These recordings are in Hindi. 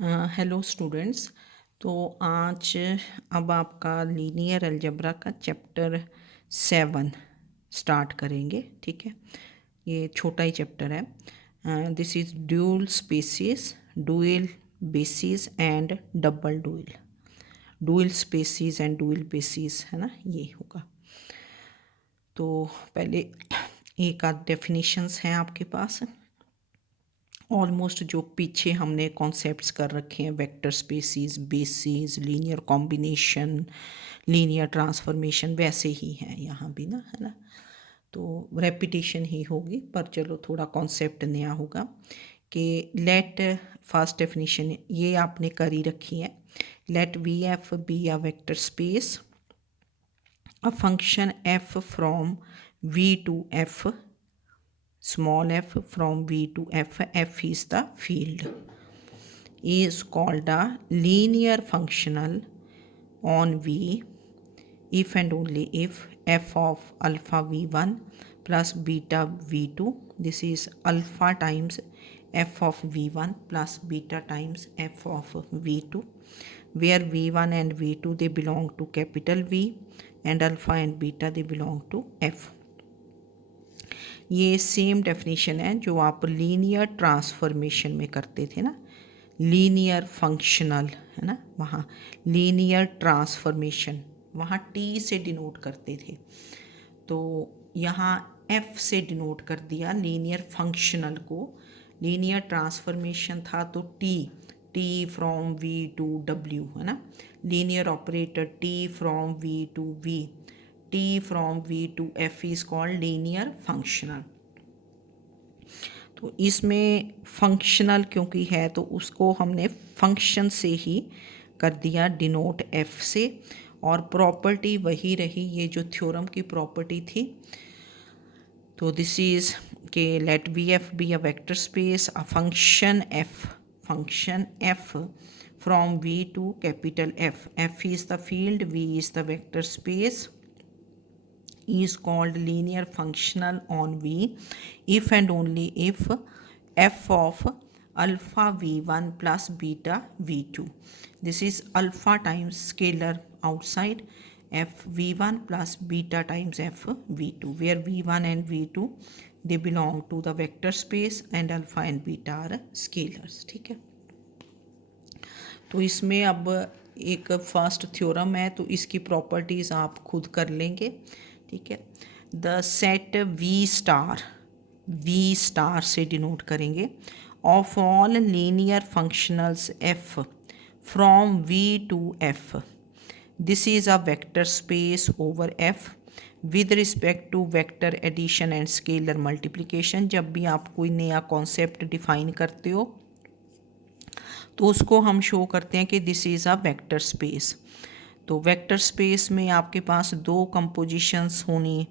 Hello students. तो आज अब आपका लीनियर अलजेब्रा का चैप्टर 7 स्टार्ट करेंगे। ठीक है, ये छोटा ही चैप्टर है। This is dual spaces, dual basis and double dual. Dual spaces and dual basis है ना, ये होगा। तो पहले एक आध डेफिनेशंस हैं आपके पास। ऑलमोस्ट जो पीछे हमने कॉन्सेप्ट्स कर रखे हैं, vector spaces, basis, linear combination, linear transformation, वैसे ही हैं यहाँ भी ना, है ना। तो रेपिटेशन ही होगी, पर चलो थोड़ा कॉन्सेप्ट नया होगा कि लेट फर्स्ट डेफिनेशन ये आपने कर ही रखी है। Let V F be a vector space, a function f from v to f, small f from v to f is the field, is called a linear functional on v if and only if f of alpha v1 plus beta v2, this is alpha times f of v1 plus beta times f of v2, where v1 and v2 they belong to capital V and alpha and beta they belong to f। ये सेम डेफिनेशन है जो आप लीनियर ट्रांसफॉर्मेशन में करते थे ना, लीनियर फंक्शनल है ना, वहाँ लीनियर ट्रांसफॉर्मेशन वहाँ टी से डिनोट करते थे, तो यहाँ एफ से डिनोट कर दिया लीनियर फंक्शनल को। लीनियर ट्रांसफॉर्मेशन था तो T from V to W है ना, linear operator T from V to V, T from V to F is called linear functional. तो इसमें फंक्शनल क्योंकि है तो उसको हमने फंक्शन से ही कर दिया डिनोट एफ से, और प्रॉपर्टी वही रही, ये जो थ्योरम की प्रॉपर्टी थी। तो दिस इज के let V F be a vector space, a function F from V to capital F is the field, V is the vector space, is called linear functional on V if and only if f of alpha v1 plus beta v2, this is alpha times scalar outside f v1 plus beta times f v2, where v1 and v2 they belong to the vector space and alpha and beta are scalars। ठीक है, तो इसमें अब एक फर्स्ट थ्योरम है तो इसकी प्रॉपर्टीज़ आप खुद कर लेंगे। ठीक है, द सेट वी स्टार से डिनोट करेंगे of all linear functionals F from V to F, this is a vector space over F with respect to vector addition and scalar multiplication. जब भी आप कोई नया कॉन्सेप्ट डिफाइन करते हो तो उसको हम शो करते हैं कि this is a vector space. तो वेक्टर स्पेस में आपके पास दो कंपोजिशंस होनी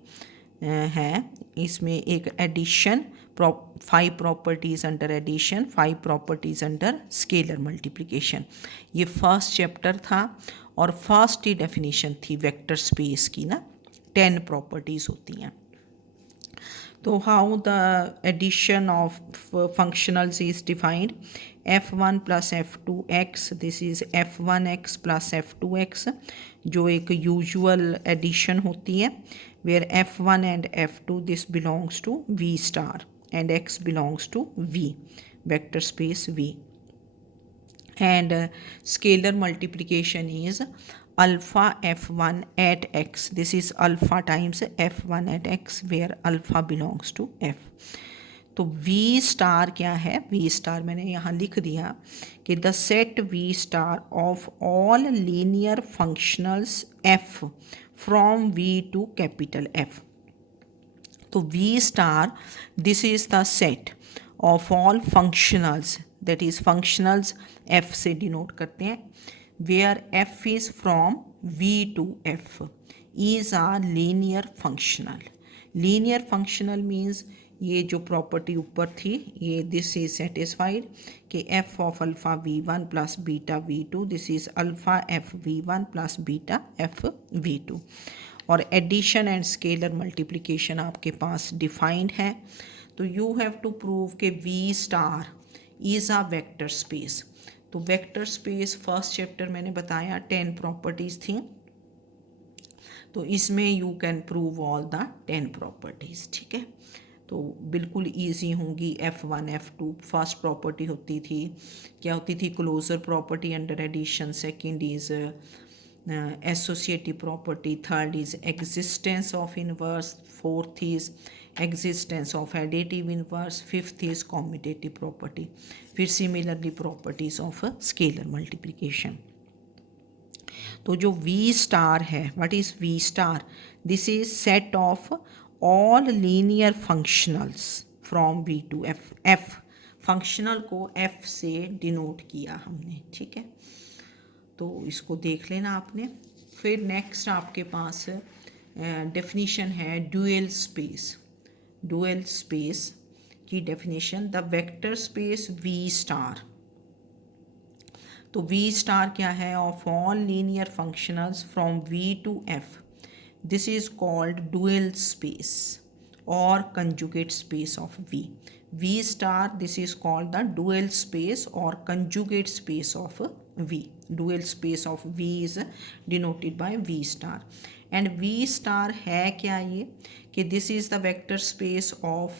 है, इसमें एक addition, 5 properties under addition, 5 properties under scalar multiplication. ये फर्स्ट चैप्टर था और फर्स्ट ही डेफिनेशन थी वेक्टर स्पेस की ना, 10 प्रॉपर्टीज़ होती हैं। तो how the addition of functionals is defined, f1 plus f2x, this is f1x plus f2x, जो एक यूजुअल एडिशन होती है, where f1 and f2 this belongs to v star and x belongs to v, vector space v, and scalar multiplication is alpha f1 at x, this is alpha times f1 at x where alpha belongs to f। तो v स्टार क्या है, v स्टार मैंने यहाँ लिख दिया कि the set v star of all linear functionals f from v to capital f। तो v star this is the set of all functionals, that is functionals f से डिनोट करते हैं, where f is from v to f is are linear functional. Linear functional means ये जो प्रॉपर्टी ऊपर थी ये दिस इज सेटिस्फाइड कि f of alpha v1 plus beta v2, this is alpha f v1 plus beta f v2, और एडिशन एंड स्केलर मल्टीप्लिकेशन आपके पास डिफाइंड है। तो यू हैव टू प्रूव कि V star is a vector space. तो वेक्टर स्पेस फर्स्ट चैप्टर मैंने बताया 10 प्रॉपर्टीज़ थी, तो इसमें you can prove all the 10 properties. ठीक है, तो बिल्कुल इजी होंगी। F1 F2 फर्स्ट प्रॉपर्टी होती थी, क्या होती थी, closure property under addition, second is associative property, third is existence of inverse, fourth is existence of additive inverse, fifth is commutative property, फिर similarly properties of scalar multiplication. तो जो V स्टार है, what is V star, this is set of all linear functionals from V to F। F functional को F से डिनोट किया हमने। ठीक है, तो इसको देख लेना आपने। फिर नेक्स्ट आपके पास डेफिनीशन है ड्यूअल स्पेस। ड्यूअल स्पेस की definition, the vector space V star. तो V स्टार क्या है, of all linear functionals from V to F, this is called dual space और conjugate space of V। V star, this is called the dual space और conjugate space of V। Dual space of V is denoted by V star. And V star है क्या ये, कि this is the vector space of,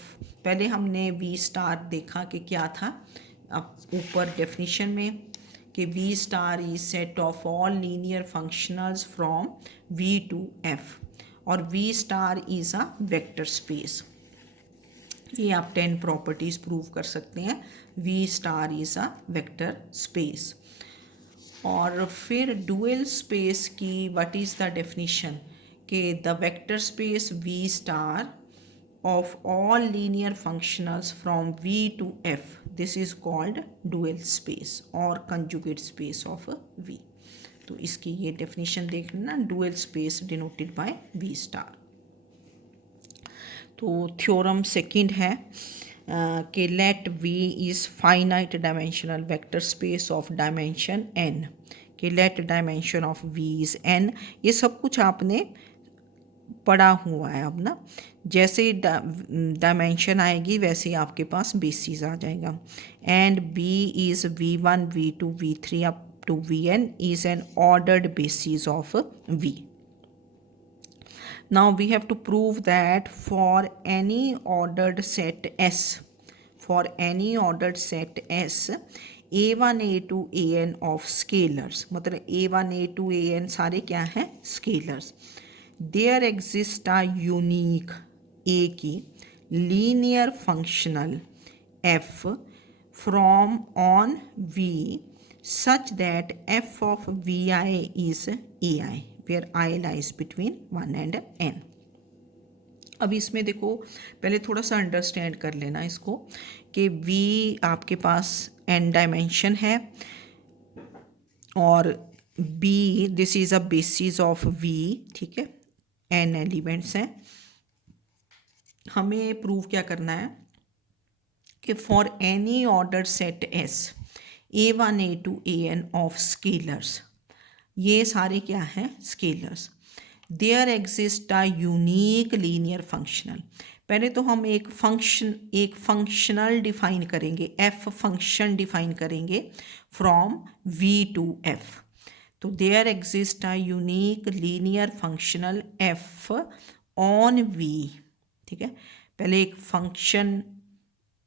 पहले हमने V स्टार देखा कि क्या था, अब ऊपर डेफिनेशन में कि V star is set of all linear functionals from V to F, और V star is a vector space. ये आप 10 प्रॉपर्टीज प्रूव कर सकते हैं, V star is a vector space. और फिर डुअल स्पेस की व्हाट इज द डेफिनेशन, कि the vector space V star of all linear functionals from V to F, this is called dual space or conjugate space of V। तो इसकी ये डेफिनेशन देख लेना, dual space denoted by V star. तो थ्योरम सेकंड है कि let V is finite dimensional vector space of dimension n, कि let dimension of V is n। ये सब कुछ आपने पढ़ा हुआ है अब ना, जैसे डायमेंशन आएगी वैसे ही आपके पास बेसिस आ जाएगा। And B is V1 V2 V3 up to Vn is an ordered basis of V। Now we have to prove that for any ordered set S, for any ordered set S, A1 A2 AN of scalars, मतलब A1 A2 AN सारे क्या हैं, scalars. There exists a unique A की linear functional F from on V such that F of Vi is AI, where I lies between 1 and n। अब इसमें देखो, पहले थोड़ा सा अंडरस्टैंड कर लेना इसको, कि V आपके पास n डायमेंशन है और B this is a basis of V। ठीक है, n एलिमेंट्स हैं। हमें प्रूव क्या करना है कि for any order set S, A1 A2 AN of scalars, ये सारे क्या हैं, scalars. There exist a unique linear functional. पहले तो हम एक फंक्शनल डिफाइन करेंगे, F फंक्शन डिफाइन करेंगे फ्रॉम V टू F। तो there exist a unique linear functional F on V। ठीक है, पहले एक फंक्शन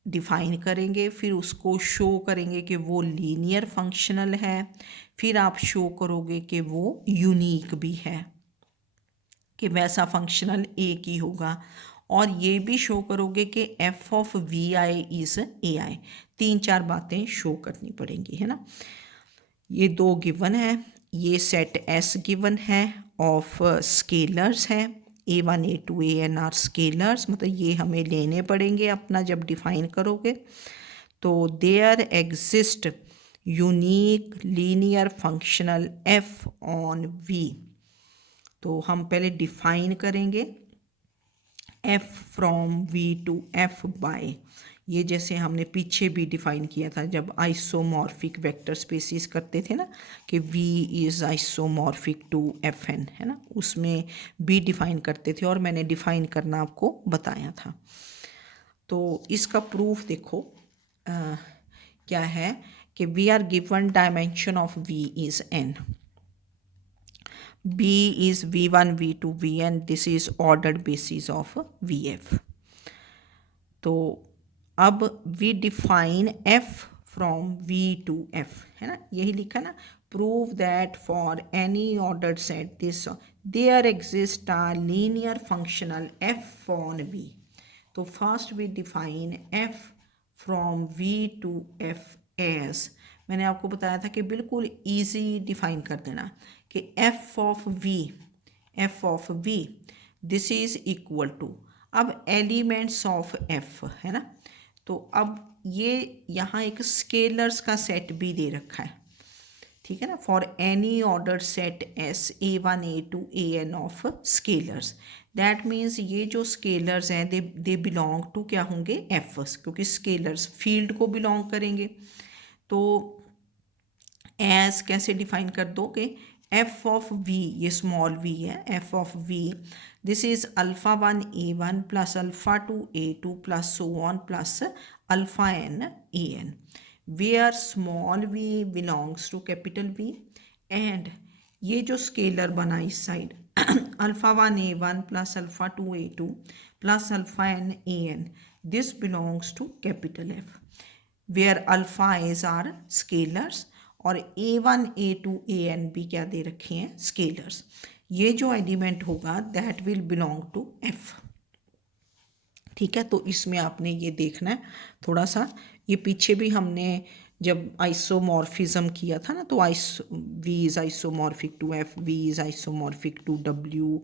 डिफाइन करेंगे, फिर उसको शो करेंगे कि वो लीनियर फंक्शनल है, फिर आप शो करोगे कि वो यूनिक भी है, कि वैसा फंक्शनल एक ही होगा, और ये भी शो करोगे कि F of Vi is AI। 3-4 बातें शो करनी पड़ेंगी, है ना। ये दो गिवन है, ये सेट S गिवन है ऑफ स्केलर्स है, A1 A2 AN are scalars, मतलब ये हमें लेने पड़ेंगे अपना जब डिफाइन करोगे। तो there exist unique linear functional F on V। तो हम पहले डिफाइन करेंगे F from V to F by, ये जैसे हमने पीछे भी डिफाइन किया था जब आइसोमॉर्फिक वेक्टर स्पेसिस करते थे ना, कि V is isomorphic to Fn, है ना, उसमें भी डिफाइन करते थे और मैंने डिफाइन करना आपको बताया था। तो इसका प्रूफ देखो क्या है, कि we are given dimension of V is n. B is V1, V2, Vn. This is ordered basis of Vf. तो अब we define f from V to f, है ना, यही लिखा ना. Prove that for any ordered set this there exists a linear functional f on V. तो first we define f from V to f as, मैंने आपको बताया था कि बिल्कुल easy डिफाइन कर देना कि f of v this is equal to, अब एलिमेंट्स ऑफ f है ना. तो अब ये यहाँ एक स्केलर्स का सेट भी दे रखा है, ठीक है ना. For any order set S a1 a2 an of scalars, that means ये जो स्केलर्स हैं दे बिलोंग टू क्या होंगे, एफस, क्योंकि स्केलर्स फील्ड को बिलोंग करेंगे. तो एस कैसे डिफाइन कर दोगे, एफ ऑफ वी, ये स्मॉल वी है, F of V this is alpha 1 a1 plus alpha 2 a2 plus so on plus alpha n an, where small V belongs to capital V. And ये जो स्केलर बना इस side alpha 1 a1 plus alpha 2 a2 plus alpha n an, this belongs to capital F, where alpha is are scalars और a1 a2 an भी क्या दे रखे हैं, स्केलर्स. ये जो एलिमेंट होगा that will belong to f, ठीक है. तो इसमें आपने ये देखना है थोड़ा सा, ये पीछे भी हमने जब आइसोमॉर्फिज्म किया था ना, तो v is isomorphic to f, v is isomorphic to w,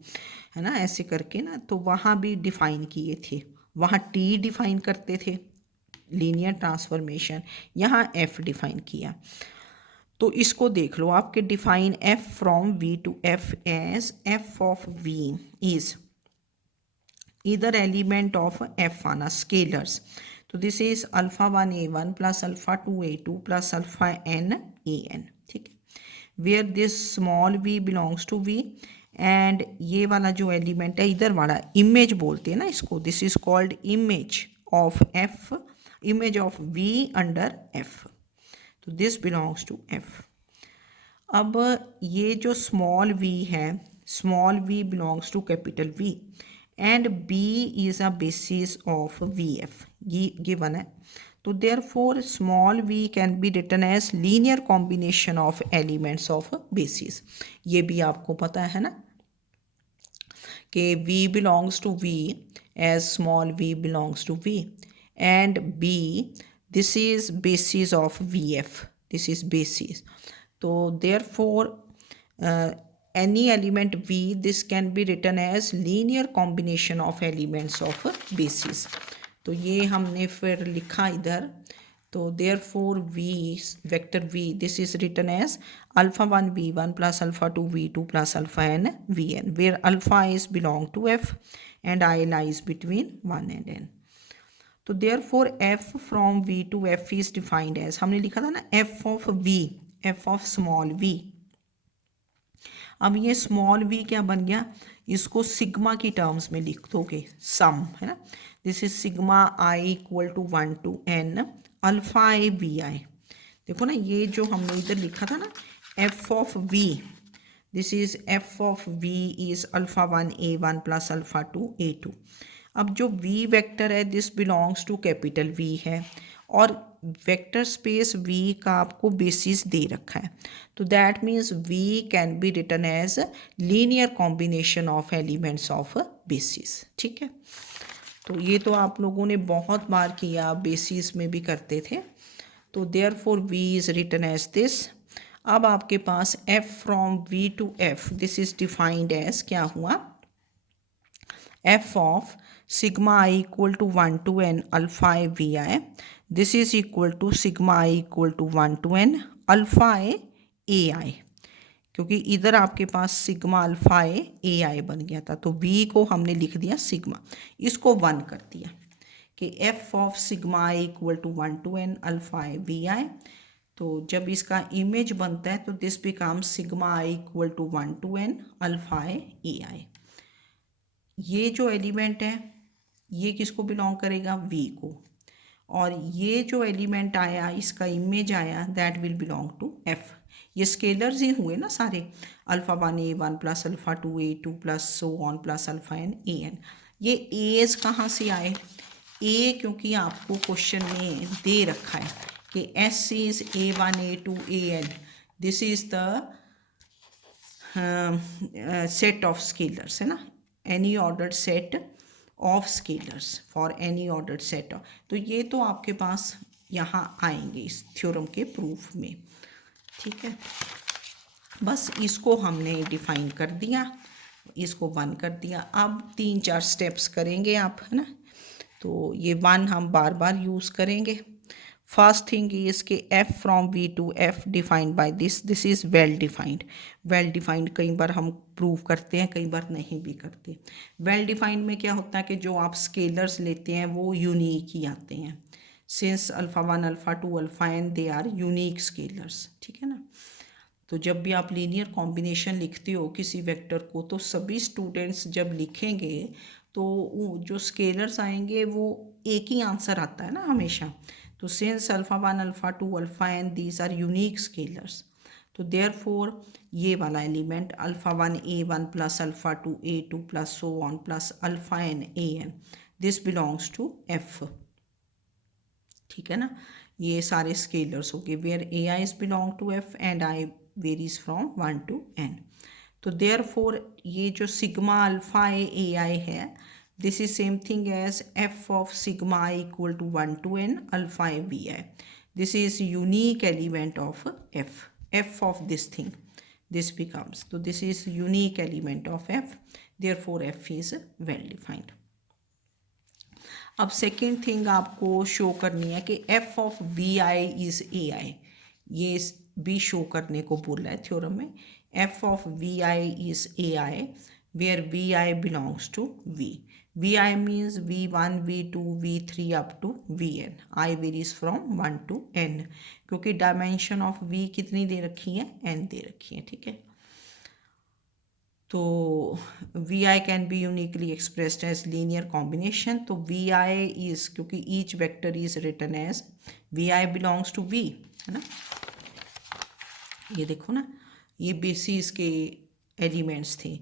है ना, ऐसे करके ना. तो वहाँ भी डिफ़ाइन किए थे, वहाँ t डिफ़ाइन करते थे लीनियर ट्रांसफॉर्मेशन, यहाँ f डिफ़ाइन किया. तो इसको देख लो आपके, define f from v to f as f of v is इधर एलिमेंट ऑफ f आना स्केलर्स. तो this is alpha 1 a1 plus alpha 2 a2 plus alpha n an, ठीक है. Where this small v belongs to v, and ये वाला जो एलिमेंट है इधर वाला इमेज बोलते हैं ना इसको, this is called image of f, image of v under f. तो दिस बिलोंग्स टू f. अब ये जो स्मॉल v है, small v belongs to capital V and b is a basis of vf, ये गिवन है. तो therefore small v can be written as linear combination of elements of basis. ये भी आपको पता है ना कि v belongs to v as small v belongs to v and b this is basis of vf, this is basis. So therefore any element v, this can be written as linear combination of elements of basis. तो ये हमने फिर लिखा इधर. तो therefore v vector v, this is written as alpha 1 v1 plus alpha 2 v2 plus alpha n vn, where alpha is belong to f and I lies between 1 and n. तो therefore f from v to f is defined as, हमने लिखा था ना f of v, f of small v. अब ये स्मॉल v क्या बन गया, इसको सिग्मा की टर्म्स में लिख दोगे, सम, है ना. This is sigma i equal to 1 to n alpha i v i. देखो ना ये जो हमने इधर लिखा था ना f of v, this is f of v is alpha 1 a1 plus alpha 2 a2. अब जो v वेक्टर है this belongs to capital V है और वेक्टर स्पेस V का आपको बेसिस दे रखा है. तो that means V can be written as linear combination of elements of basis, ठीक है. तो ये तो आप लोगों ने बहुत बार किया, बेसिस में भी करते थे. तो therefore V is written as this. अब आपके पास f from V to f, this is defined as क्या हुआ, f of sigma I equal to 1 to n alpha I vi, this is equal to sigma I equal to 1 to n alpha I ai, क्योंकि इधर आपके पास सिग्मा अल्फा ए आई बन गया था. तो v को हमने लिख दिया सिग्मा, इसको 1 कर दिया कि f of sigma i equal to 1 to n alpha i v i. तो जब इसका इमेज बनता है तो this become sigma i equal to 1 to n alpha A i. ये जो एलिमेंट है ये किसको बिलोंग करेगा, v को, और ये जो एलिमेंट आया, इसका इमेज आया, that will belong to F. ये स्केलर्स ही हुए ना सारे, alpha 1 A1 plus alpha 2 A2 plus so on plus alpha n AN। ये एज कहाँ से आए? ए क्योंकि आपको क्वेश्चन में दे रखा है कि S is A1 A2 AN, this is the set of scalars, है ना, any ordered set of scalars for any ordered set of. तो ये तो आपके पास यहाँ आएंगे इस थ्योरम के प्रूफ में, ठीक है। बस इसको हमने डिफाइन कर दिया, इसको 1 कर दिया। अब 3-4 स्टेप्स करेंगे आप, है ना, तो ये 1 हम बार बार यूज़ करेंगे। फर्स्ट थिंग इज कि f from v to f defined by this is well defined. Well defined कई बार हम प्रूव करते हैं, कई बार नहीं भी करते। वेल डिफाइंड में क्या होता है कि जो आप स्केलर्स लेते हैं वो यूनिक ही आते हैं। Since alpha 1 alpha 2 alpha n they are unique scalars, ठीक है ना। तो जब भी आप लीनियर कॉम्बिनेशन लिखते हो किसी वेक्टर को, तो सभी स्टूडेंट्स जब लिखेंगे तो जो स्केलर्स आएंगे वो एक ही आंसर आता है ना हमेशा। तो since alpha 1 alpha 2 alpha n these are unique scalars, तो देयरफॉर ये वाला element alpha 1 A1 plus alpha 2 A2 plus so on plus alpha n AN, this belongs to F, ठीक है ना। ये सारे स्केलर्स हो गए where A I is belong to F and I varies from 1 to n। तो देयरफॉर ये जो सिग्मा अल्फा ए आई है, this is same thing as F of sigma i equal to 1 to n alpha A B i. This is unique element of F of this thing, this becomes, तो this is unique element of F, therefore F is well defined. अब सेकेंड थिंग आपको शो करनी है कि F of we I is A i, ये भी शो करने को बोल रहा है थ्योरम में। F of we I is A I where V I belongs to V. V I means V1 V2 V3 up to Vn, I varies from 1 to n, क्योंकि डायमेंशन ऑफ v कितनी दे रखी है? n दे रखी है, ठीक है। तो we I can be uniquely expressed as linear combination. तो वी आई इज, क्योंकि each vector is written as V I belongs to V, है ना। ये देखो ना, ये बेसिस के एलिमेंट्स थे,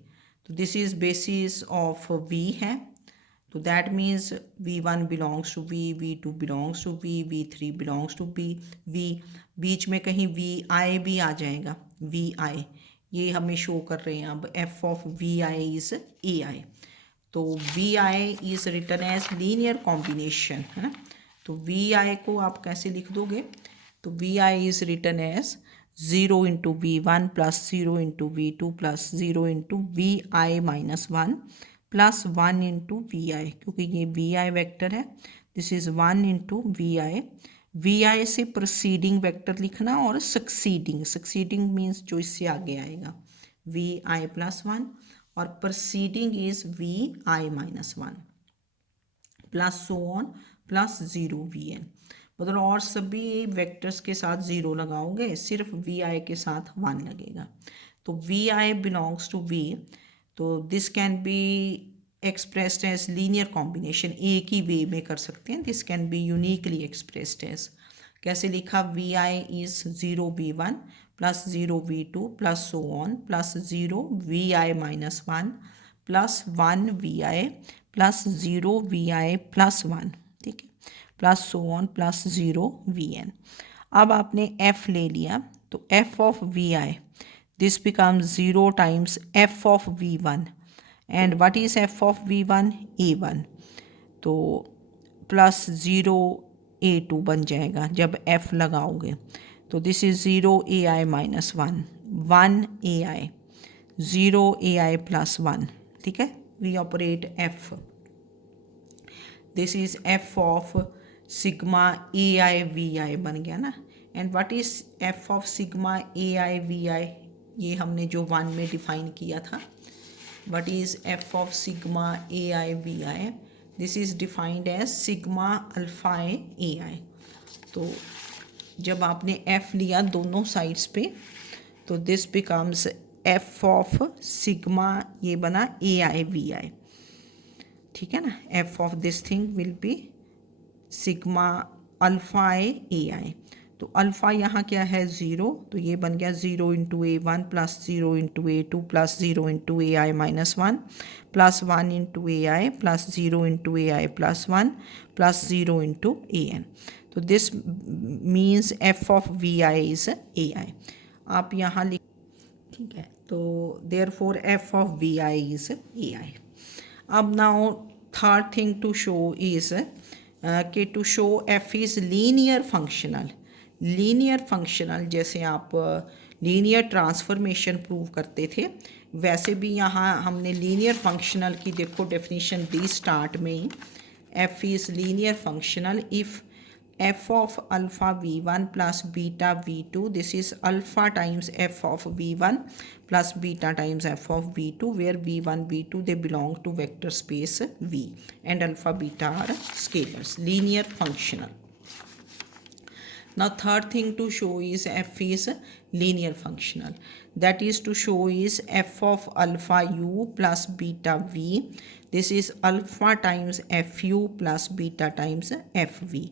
तो this is basis of V है, तो that means V1 belongs to V, V2 belongs to V, V3 belongs to V, बीच में कहीं वी आई भी आ जाएगा, वी आई, ये हमें शो कर रहे हैं अब F of we I is A i. तो we I is written as linear combination, है ना। तो वी आई को आप कैसे लिख दोगे? तो we I is written as 0 into V1 plus 0 into V2 plus 0 into v I minus 1 plus 1 into v i, क्योंकि ये वी आई वैक्टर है, this is 1 into v i. V i से प्रोसीडिंग वेक्टर लिखना और सक्सीडिंग मीन्स जो इससे आगे आएगा, वी आई प्लस 1, और proceeding is V I minus 1 plus so on plus 0 we N. मतलब और सभी वेक्टर्स के साथ 0 लगाओगे, सिर्फ वी आई के साथ 1 लगेगा। तो we I belongs to V, तो this can be expressed as linear combination, एक ही वे में कर सकते हैं। This can be uniquely expressed as, कैसे लिखा? V I is 0 V1 plus 0 V2 plus so on plus 0 v I minus 1 plus 1 v i plus 0 v i plus 1, ठीक है, plus so on plus 0 we n. अब आपने f ले लिया, तो f of we I, this becomes 0 times f of V1, and what is f of V1? A1, तो प्लस 0 A2 बन जाएगा जब f लगाओगे। तो दिस इज 0 AI minus 1, 1 AI, 0 AI plus 1, ठीक है। We operate f, this is f of sigma AI VI बन गया ना। And what is f of sigma AI VI? ये हमने जो 1 में डिफाइन किया था। What is f of sigma ai vi? This is defined as sigma alpha ai। तो जब आपने f लिया दोनों साइड्स पे, तो this becomes f of sigma, ये बना ai vi, ठीक है ना। f of this thing will be sigma alpha A i. तो अल्फ़ा यहाँ क्या है 0, तो ये बन गया 0 into A1 plus 0 into A2 plus 0 into AI minus 1 plus 1 into AI plus 0 into AI plus 1 plus 0 into AN। तो this means f of Vi is AI। आप यहाँ लिख, ठीक है, तो therefore f of Vi is AI। अब now third thing to show is कि to show f is linear functional. Linear functional जैसे आप लीनियर ट्रांसफॉर्मेशन प्रूव करते थे, वैसे भी यहाँ हमने लीनियर फंक्शनल की देखो डेफिनेशन दी स्टार्ट में ही। f is linear functional if f of alpha v1 plus beta v2, this is alpha times f of v1 plus beta times f of v2, where v1 v2 they belong to vector space v and alpha beta are scalars, linear functional. Now third thing to show is f is linear functional, that is to show is f of alpha u plus beta v, this is alpha times fu plus beta times fv,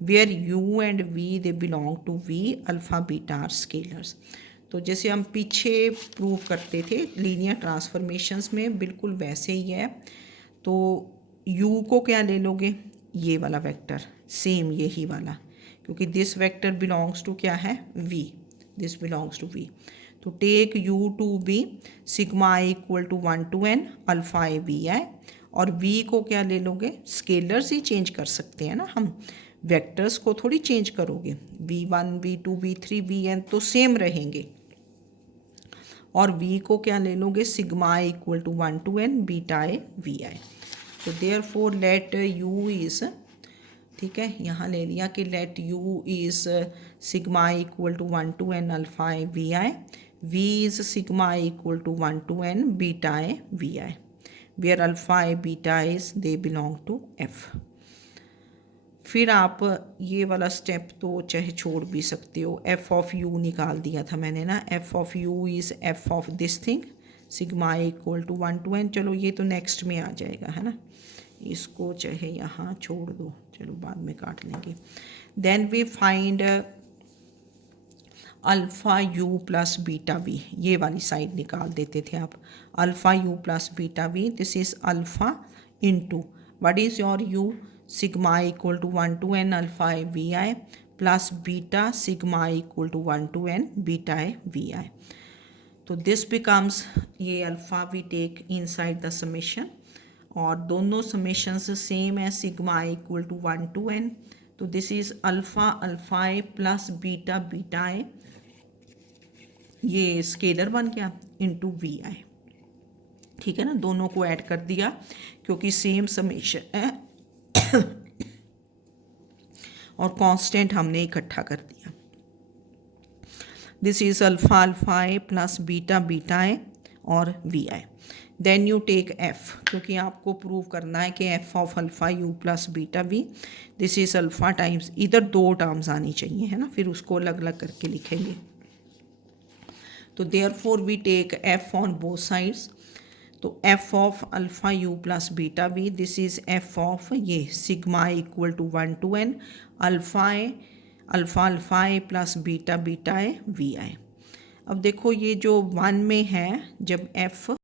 where u and v they belong to v, alpha beta are scalars. तो जैसे हम पीछे प्रूव करते थे लीनियर ट्रांसफॉर्मेशंस में, बिल्कुल वैसे ही है। तो u को क्या ले लोगे, ये वाला वेक्टर, सेम यही वाला, क्योंकि दिस वेक्टर बिलोंग्स टू क्या है v, this belongs to v। तो take u to v, sigma i equal to 1 to n alpha A we i, और v को क्या ले लोगे, स्केलर्स ही चेंज कर सकते हैं ना हम, वेक्टर्स को थोड़ी चेंज करोगे, v1 v2 v3 vn तो सेम रहेंगे। और v को क्या ले लोगे, sigma i equal to 1 to n beta A we i. तो देयरफॉर लेट u इज़, ठीक है, यहाँ ले लिया कि let u is sigma equal to 1 to n alpha A we I, v is sigma equal to 1 to n beta A we I, where alpha A beta is they belong to f। फिर आप ये वाला स्टेप तो चाहे छोड़ भी सकते हो, f ऑफ u निकाल दिया था मैंने ना, f of u is f of this thing sigma equal to 1 to n। चलो ये तो नेक्स्ट में आ जाएगा, है ना, इसको चाहे यहाँ छोड़ दो, चलो बाद में काट लेंगे। Then we find alpha u plus beta v, ये वाली साइड निकाल देते थे आप, alpha u plus beta v, this is alpha into what is your u, sigma equal to 1 to n alpha A we i plus beta sigma equal to 1 to n beta A we i. तो दिस बिकम्स, ये alpha we take inside the summation, और दोनों समेशंस सेम है, sigma equal to 1 to n, तो this is alpha alpha A plus beta beta ए, ये स्केलर बन गया इंटू वी आई, ठीक है ना, दोनों को ऐड कर दिया क्योंकि सेम समेशन है और कांस्टेंट हमने इकट्ठा कर दिया। This is alpha alpha A plus beta beta A और v i. Then you take f, क्योंकि आपको प्रूव करना है कि f of alpha u plus beta v, this is alpha times, इधर दो टर्म्स आनी चाहिए, है ना, फिर उसको अलग अलग करके लिखेंगे। तो therefore we take f on both sides, तो f of alpha u plus beta v, this is f of ये sigma equal to 1 to n alpha alpha A plus beta beta A we i. अब देखो ये जो 1 में है, जब f